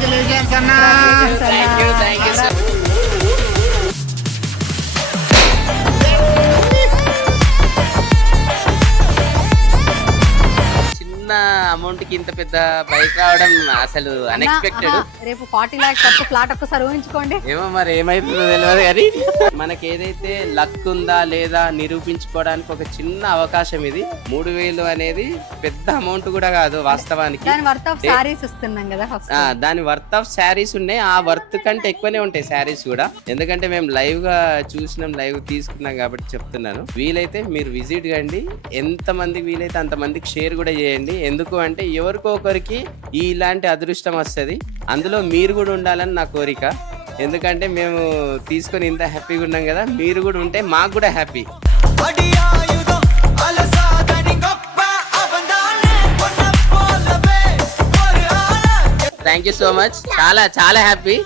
Congratulations అన్నా thank you thank you చిన్న అమౌంట్కి ఇంత పెద్ద బైక్ రావడం అసలు అన్ఎక్స్పెక్టెడ్ రేపు ఫార్టీ లాక్స్ వస్తే ఫ్లాట్ ఒక్కసారి ఊహించుకోండి. ఏమో మరి ఏమైతుందో తెలియదు కానీ మనకి ఏదైతే లక్ ఉందా లేదా నిరూపించుకోవడానికి ఒక చిన్న అవకాశం ఇది. మూడు వేలు అనేది పెద్ద అమౌంట్ కూడా కాదు వాస్తవానికి. దాని వర్త్ ఆఫ్ సారీస్ ఇస్తున్నాం కదా దాని వర్త్ ఆఫ్ శారీస్ ఉన్నాయి. ఆ వర్త్ కంటే ఎక్కువనే ఉంటాయి శారీస్ కూడా. ఎందుకంటే మేము లైవ్గా చూసినాం లైవ్ తీసుకున్నాం కాబట్టి చెప్తున్నాను. వీలైతే మీరు విజిట్ కండి. ఎంత మందికి వీలైతే అంత మందికి షేర్ కూడా చేయండి. ఎందుకు అంటే ఎవరికొకరికి ఇలాంటి అదృష్టం వస్తుంది అందులో మీరు కూడా ఉండాలని నా కోరిక. ఎందుకంటే మేము తీసుకొని ఇంత హ్యాపీగా ఉన్నాం కదా మీరు కూడా ఉంటే మాకు కూడా happy. Thank you so much చాలా చాలా హ్యాపీ.